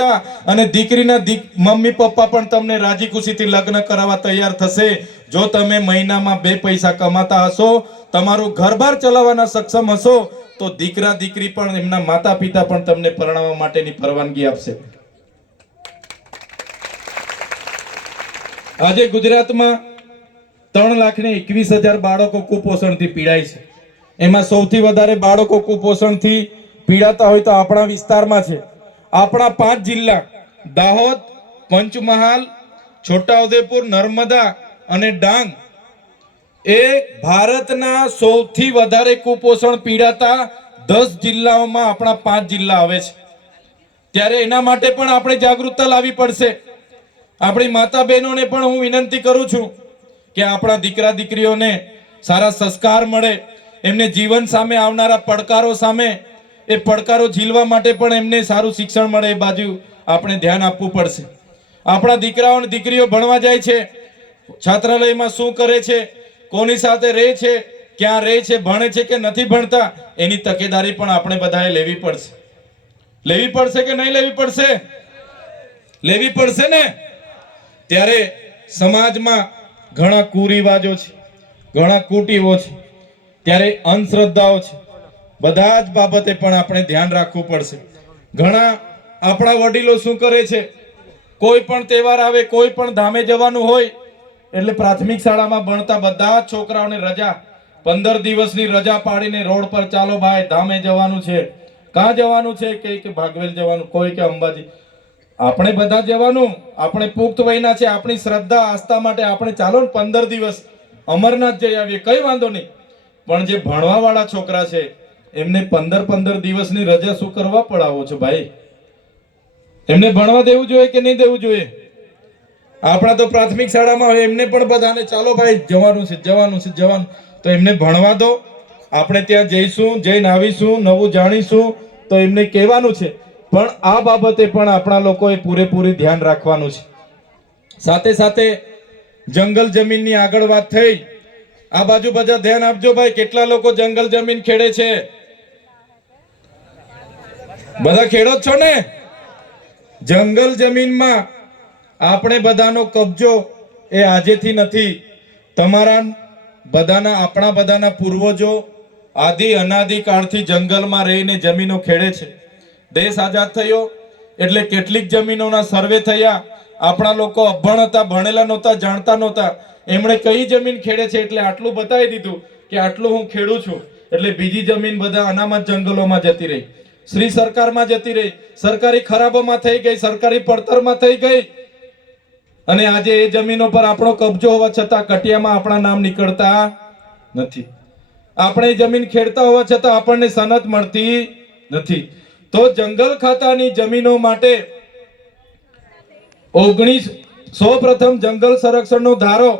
અને દીકરીના દીક, મમ્મી, પપ્પા પણ તમને રાજી ખુશીથી લગ્ન કરાવવા તૈયાર થશે. જો તમે મહિનામાં બે પૈસા કમાતા હશો, તમારું ઘરબાર ચલાવવાના સક્ષમ હશો, તો દીકરા, દીકરી પણ એમના માતા પિતા પણ તમને પરણાવવા માટેની પરવાનગી આપશે. આજે ગુજરાતમાં ત્રણ લાખ ને એકવીસ હજાર બાળકો કુપોષણથી પીડાય છે. એમાં સૌથી વધારે બાળકો કુપોષણથી પીડાતા હોય તો આપણા વિસ્તારમાં છે. આપણા પાંચ જિલ્લા, દાહોદ, પંચમહાલ, છોટાઉદેપુર, નર્મદા અને ડાંગ, એ ભારતના સૌથી વધારે કુપોષણ પીડાતા દસ જિલ્લાઓમાં આપણા પાંચ જિલ્લા આવે છે. ત્યારે એના માટે પણ આપણે જાગૃતતા લાવવી પડશે. આપણી માતા બહેનોને પણ હું વિનંતી કરું છું કે આપણા દીકરા દીકરીઓને સારા સંસ્કાર મળે, એમને જીવન સામે આવનારા પડકારો સામે એ પડકારો ઝીલવા માટે પણ એમને સારું શિક્ષણ મળે એ બાજુ આપણે ધ્યાન આપવું પડશે. આપણા દીકરાઓ અને દીકરીઓ ભણવા જાય છે, છાત્રાલયમાં શું કરે છે, કોની સાથે રહે છે, ક્યાં રહે છે, ભણે છે કે નથી ભણતા, એની તકેદારી પણ આપણે બધાએ લેવી પડશે. લેવી પડશે કે નહીં લેવી પડશે? લેવી પડશે ને? ત્યારે સમાજમાં ઘણા કુરિવાજો છે, ઘણા કુટીવો છે, ત્યારે અંધશ્રદ્ધાઓ છે. બધા જ બાબતે પણ આપણે ધ્યાન રાખવું પડશે. ઘણા આપણા વડીલો શું કરે છે? કોઈ પણ તહેવાર આવે, કોઈ પણ ધામે જવાનું હોય, એટલે પ્રાથમિક શાળામાં ભણતા બધા જ છોકરાઓને રજા, પંદર દિવસની રજા પાડીને રોડ પર ચાલો ભાઈ, ધામે જવાનું છે. કાં જવાનું છે? કે કે ભાગવેલ જવાનું, કોઈ કે અંબાજી. આપણે બધા જવાનું, આપણે પુખ્ત વયના છે, આપણી શ્રદ્ધા, આસ્થા માટે આપણે ચાલો ને પંદર દિવસ અમરનાથ જઈ આવીએ, કઈ વાંધો નહીં. પણ જે ભણવાવાળા છોકરા છે એમને પંદર પંદર દિવસની રજા શું કરવા પડાવો છો ભાઈ? એમને ભણવા દેવું જોઈએ કે નહીં દેવું જોઈએ? આપણા તો પ્રાથમિક શાળામાં હોય, એમને પણ બધાને ચાલો ભાઈ, જવાનું છે જવાનું છે, જવાનું. તો એમને ભણવા દો. આપણે ત્યાં જઈશું, જઈને આવીશું, નવું જાણીશું, તો એમને કહેવાનું છે. પણ આ બાબતે પણ આપણા લોકોએ પૂરેપૂરી ધ્યાન રાખવાનું છે. સાથે સાથે જંગલ જમીનની આગળ વાત થઈ. આ બાજુ બધા ધ્યાન આપજો ભાઈ, કેટલા લોકો જંગલ જમીન ખેડે છે? બધા ખેડો જ છો ને? જંગલ જમીનમાં આપણે બધાનો કબજો એ આજેથી નથી. તમારા બધાના, આપણા બધાના પૂર્વજો આદિ અનાદિકાળથી જંગલમાં રહીને જમીનો ખેડે છે. દેશ આઝાદ થયો એટલે કેટલીક જમીનોના સર્વે થયા. આપણા લોકો અભણ હતા, ભણેલા નહોતા, જાણતા નહોતા. એમણે કઈ જમીન ખેડે છે એટલે આટલું બતાવી દીધું કે આટલું હું ખેડું છું. એટલે બીજી જમીન બધા અનામત જંગલોમાં જતી રહી. શ્રી સરકારમાં જતી રહી. સરકારી ખરાબોમાં થઈ ગઈ, સરકારી પડતરમાં થઈ ગઈ. અને આજે એ જમીનો પર આપણો કબજો હોવા છતાં કટિયામાં આપણા નામ નીકળતા નથી. આપણે જમીન ખેડતા હોવા છતાં આપણને સનત મળતી નથી. તો જંગલ ખાતાની જમીનો માટે ઓગણીસ સૌ પ્રથમ જંગલ સંરક્ષણનો ધારો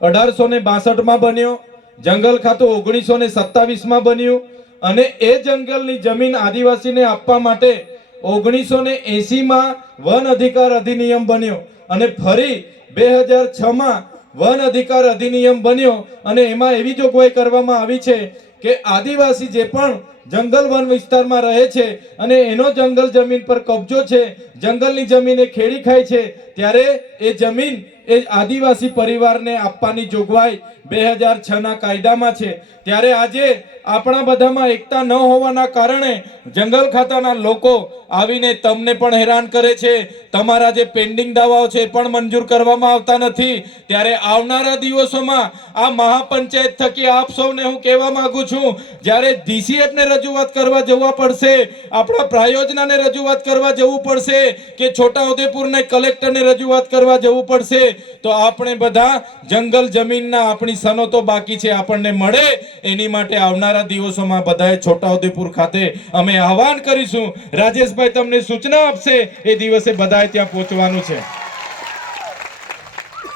અઢારસો ને બાસઠમાં બન્યો. જંગલ ખાતું ઓગણીસો ને સત્તાવીસમાં બન્યું. અને એ જંગલની જમીન આદિવાસીને આપવા માટે ઓગણીસો ને એસીમાં વન અધિકાર અધિનિયમ બન્યો. અને ફરી બે હજાર છમાં વન અધિકાર અધિનિયમ બન્યો. અને એમાં એવી જોગવાઈ કરવામાં આવી છે કે આદિવાસી જે પણ જંગલ વન વિસ્તારમાં રહે છે અને એનો જંગલ જમીન પર કબજો છે. જંગલની જમીન એ ખેડી ખાય છે. ત્યારે એ જમીન એ આદિવાસી પરિવારને આપવાની જોગવાઈ બે હજાર છ ના કાયદામાં છે. ત્યારે આજે આપણા બધામાં એકતા ન હોવાના કારણે જંગલ ખાતાના લોકો આવીને તમને પણ હેરાન કરે છે. તમારા જે પેન્ડિંગ દાવાઓ છે પણ મંજૂર કરવામાં આવતા નથી. ત્યારે આવનારા દિવસોમાં આ મહાપંચાયત થકી આપ સૌને હું કહેવા માંગુ છું, જ્યારે ડીસીએફને રજૂઆત કરવા જવા પડશે. આપણા પ્રાયોજનાને રજૂઆત કરવા જવું પડશે કે છોટાઉદેપુરને કલેક્ટરને રજૂઆત કરવા જવું પડશે. તો આપણે બધા જંગલ જમીનના આપણી સનતો બાકી છે, આપણને મળે. એની માટે આવનારા દિવસોમાં બધાએ છોટાઉદેપુર ખાતે અમે આહવાન કરીશું. રાજેશભાઈ તમને સૂચના આપશે, એ દિવસે બધાએ ત્યાં પહોંચવાનું છે.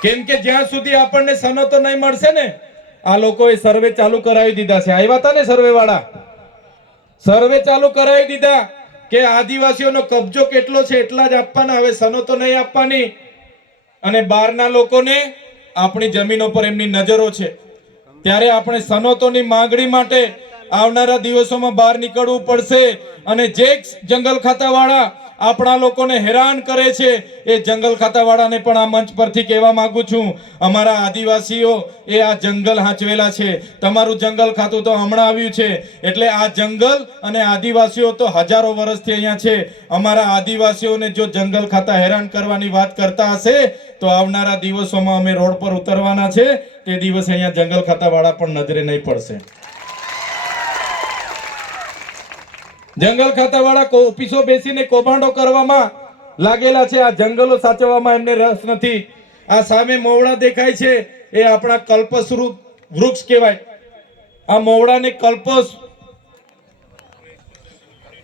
કેમ કે જ્યાં સુધી આપણને સનતો નહીં મળશે ને, આ લોકોએ સર્વે ચાલુ કરાવી દીધા છે. આવ્યા હતા ને સર્વે વાળા સર્વે ચાલુ કરાવી દીધા કે આદિવાસીઓનો કબજો કેટલો છે એટલા જ આપવાના. હવે સનતો નહીં આપવાની. અને બહારના લોકોને આપણી જમીનો પર એમની નજરો છે. ત્યારે આપણે સનતોની માંગણી માટે આવનારા દિવસોમાં બહાર નીકળવું પડશે. અને જે જંગલ ખાતાવાળા આપણા લોકોને હેરાન કરે છે. એ જંગલ ખાતાવાળાને પણ આ મંચ પરથી કહેવા માંગુ છું. અમારા આદિવાસીઓ એ આ જંગલ હાંચવેલા છે. તમારું જંગલ ખાતું તો હમણાં આવ્યું છે. એટલે આ જંગલ અને આદિવાસીઓ તો હજારો વર્ષથી અહીંયા છે. અમારા આદિવાસીઓને જો જંગલ ખાતા હેરાન કરવાની વાત કરતા હશે, તો આવનારા દિવસોમાં અમે રોડ પર ઉતરવાના છે. તે દિવસે અહીંયા જંગલ ખાતાવાળા પણ નજરે નહીં પડશે. જંગલ ખાતાવાળા ઓફિસો બેસીને કૌભાંડો કરવામાં લાગેલા છે. આ જંગલો સાચવવામાં એમને રસ નથી. આ સામે મોવડા દેખાય છે. એ આપણા કલ્પસ્વરૂપ વૃક્ષ કહેવાય. આ મોવડાને કલ્પસ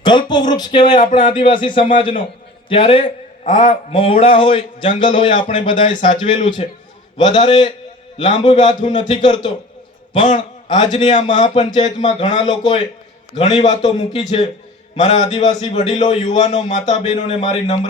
કલ્પ વૃક્ષ કહેવાય આપણા આદિવાસી સમાજનો. ત્યારે આ મોવડા હોય, જંગલ હોય, આપણે બધાએ સાચવેલું છે. વધારે લાંબુ વાત હું નથી કરતો. પણ આજની આ મહાપંચાયતમાં ઘણા લોકોએ ઘણી વાતો મૂકી છે. મારા આદિવાસી વડીલો યુવાનો માતા બહેનોને મારી નમ્ર